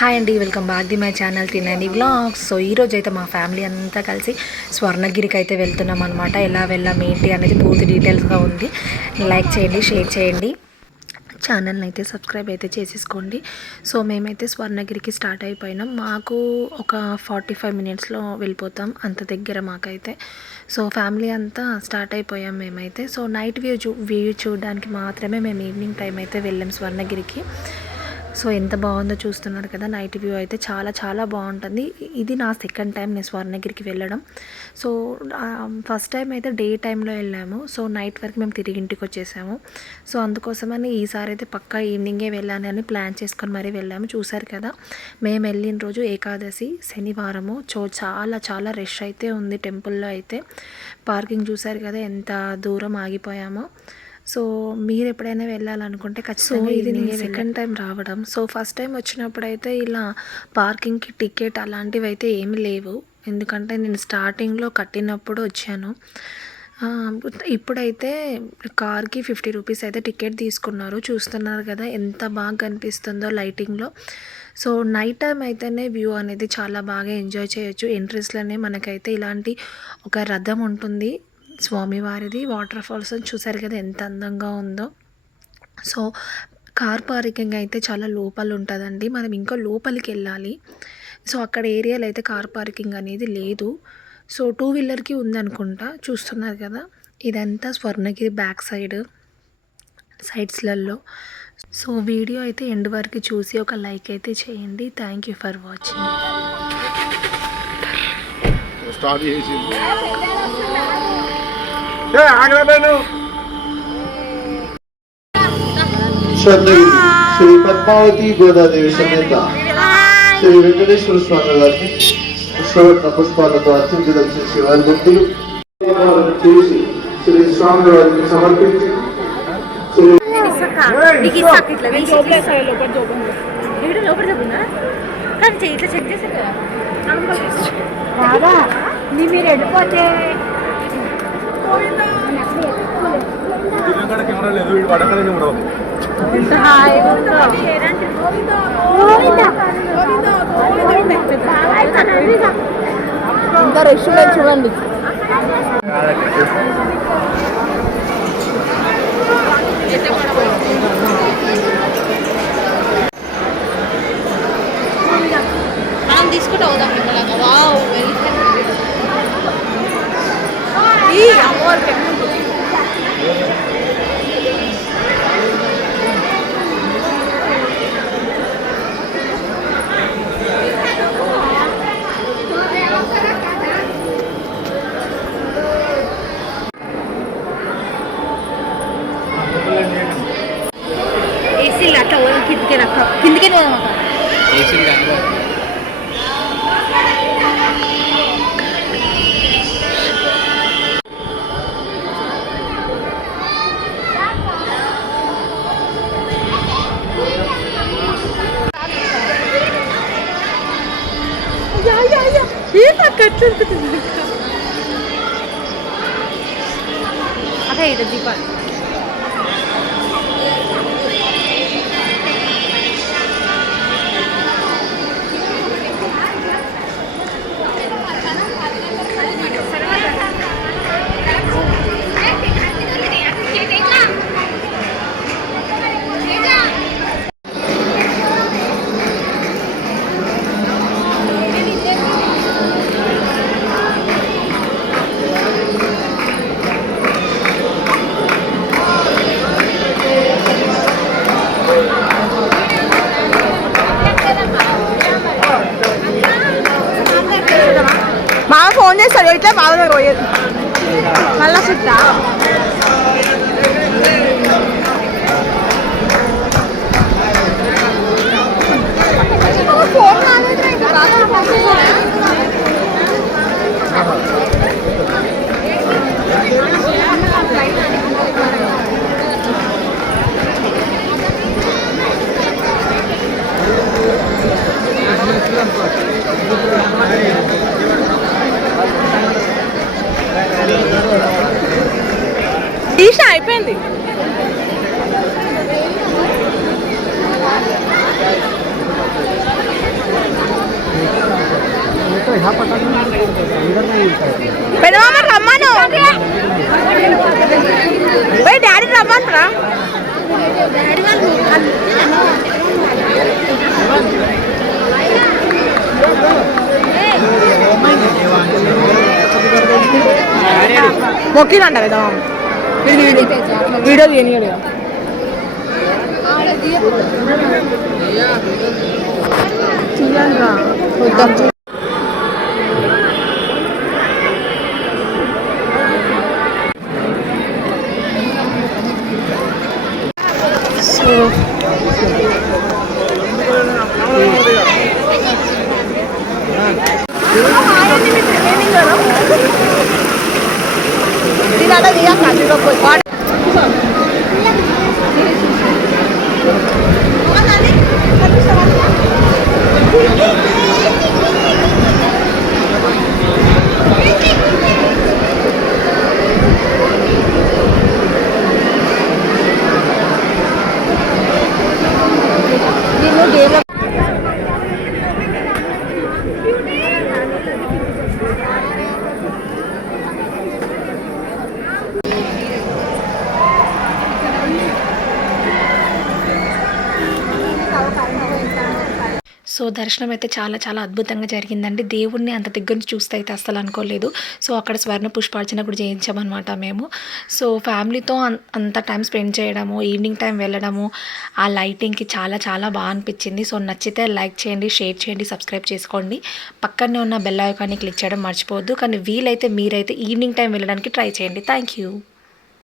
Hi అండి, welcome back the my channel తినని vlogs. So ఈరోజు అయితే మా ఫ్యామిలీ అంతా కలిసి స్వర్ణగిరికి అయితే వెళ్తున్నాం అనమాట. ఎలా వెళ్ళాం ఏంటి అనేది పూర్తి డీటెయిల్స్గా ఉంది. లైక్ చేయండి, షేర్ చేయండి, ఛానల్ని అయితే సబ్స్క్రైబ్ అయితే చేసేసుకోండి. సో మేమైతే స్వర్ణగిరికి స్టార్ట్ అయిపోయినాం. మాకు ఒక 45 మినిట్స్లో వెళ్ళిపోతాం, అంత దగ్గర మాకైతే. సో ఫ్యామిలీ అంతా స్టార్ట్ అయిపోయాం మేమైతే. సో నైట్ వ్యూ చూడడానికి మాత్రమే మేము ఈవినింగ్ టైం అయితే వెళ్ళాం స్వర్ణగిరికి. సో ఎంత బాగుందో చూస్తున్నారు కదా, నైట్ వ్యూ అయితే చాలా చాలా బాగుంటుంది. ఇది నా సెకండ్ టైం నేను స్వర్ణగిరికి వెళ్ళడం. సో ఫస్ట్ టైం అయితే డే టైంలో వెళ్ళాము. సో నైట్ వరకు మేము తిరిగి ఇంటికి వచ్చేసాము. సో అందుకోసమని ఈసారి అయితే పక్కా ఈవినింగే వెళ్ళాలని ప్లాన్ చేసుకొని మరీ వెళ్ళాము. చూసారు కదా, మేము వెళ్ళిన రోజు ఏకాదశి శనివారము. చాలా చాలా రష్ అయితే ఉంది టెంపుల్లో అయితే. పార్కింగ్ చూసారు కదా, ఎంత దూరం ఆగిపోయామో. సో మీరు ఎప్పుడైనా వెళ్ళాలనుకుంటే ఖచ్చితంగా ఇది నేను సెకండ్ టైం రావడం. సో ఫస్ట్ టైం వచ్చినప్పుడు అయితే ఇలా పార్కింగ్కి టికెట్ అలాంటివి అయితే ఏమి లేవు, ఎందుకంటే నేను స్టార్టింగ్లో కట్టినప్పుడు వచ్చాను. ఇప్పుడైతే కార్కి 50 రూపీస్ అయితే టికెట్ తీసుకున్నారు. చూస్తున్నారు కదా ఎంత బాగా కనిపిస్తుందో లైటింగ్లో. సో నైట్ టైం అయితేనే వ్యూ అనేది చాలా బాగా ఎంజాయ్ చేయొచ్చు. ఎంట్రీస్లోనే మనకైతే ఇలాంటి ఒక రథం ఉంటుంది స్వామివారిది. వాటర్ ఫాల్స్ చూసారు కదా ఎంత అందంగా ఉందో. సో కార్ పార్కింగ్ అయితే చాలా లోపల ఉంటుందండి, మనం ఇంకా లోపలికి వెళ్ళాలి. సో అక్కడ ఏరియాలో అయితే కార్ పార్కింగ్ అనేది లేదు. సో 2 వీలర్కి ఉందనుకుంటా. చూస్తున్నారు కదా, ఇదంతా స్వర్ణగిరి బ్యాక్ సైడ్స్లలో. సో వీడియో అయితే ఎండ్ వరకు చూసి ఒక లైక్ అయితే చేయండి. Thank you for watching. Swarnagiri Shri Padmavathi Godadevi సమేత శ్రీ వెంకటేశ్వర స్వామి వారిని పుష్పరత్న పుష్పాలతో అర్చించదలిసిన శివారి భక్తులు చేసి శ్రీ స్వామి వారిని సమర్పించి మీరు వెళ్ళిపోతే కెమెరా లేదు, వీడు పడకనే ఉండవు. ఇంకా రష్ చూడండి. మనం తీసుకుంటూ అవుదాం మిమ్మల్ని. వావ్, అమ్మవారికి ఏసీలు అట్లా కిందికే పోదాం. అదే ఇటు దీపాలు ఫోన్ చేస్తాడు ఇట్లా బాగా పోయేది మళ్ళా చుట్టా. పెద్దమామ రమ్మను డాడీ రమ్మంటారా మొక్కిందంట పెద్దమామ వీడియో తీయనియడు వద్దాం సో దర్శనం అయితే చాలా చాలా అద్భుతంగా జరిగిందండి. దేవుణ్ణి అంత దగ్గర నుంచి చూస్తే అయితే అస్సలు అనుకోలేదు. సో అక్కడ స్వర్ణ పుష్పార్చన కూడా చేయించామన్నమాట మేము. సో ఫ్యామిలీతో అంత టైం స్పెండ్ చేయడము, ఈవినింగ్ టైం వెళ్ళడము, ఆ లైటింగ్కి చాలా చాలా బాగా అనిపించింది. సో నచ్చితే లైక్ చేయండి, షేర్ చేయండి, సబ్స్క్రైబ్ చేసుకోండి. పక్కనే ఉన్న బెల్ ఐకాన్ని క్లిక్ చేయడం మర్చిపోవద్దు. కానీ వీలైతే మీరైతే ఈవినింగ్ టైం వెళ్ళడానికి ట్రై చేయండి. Thank you.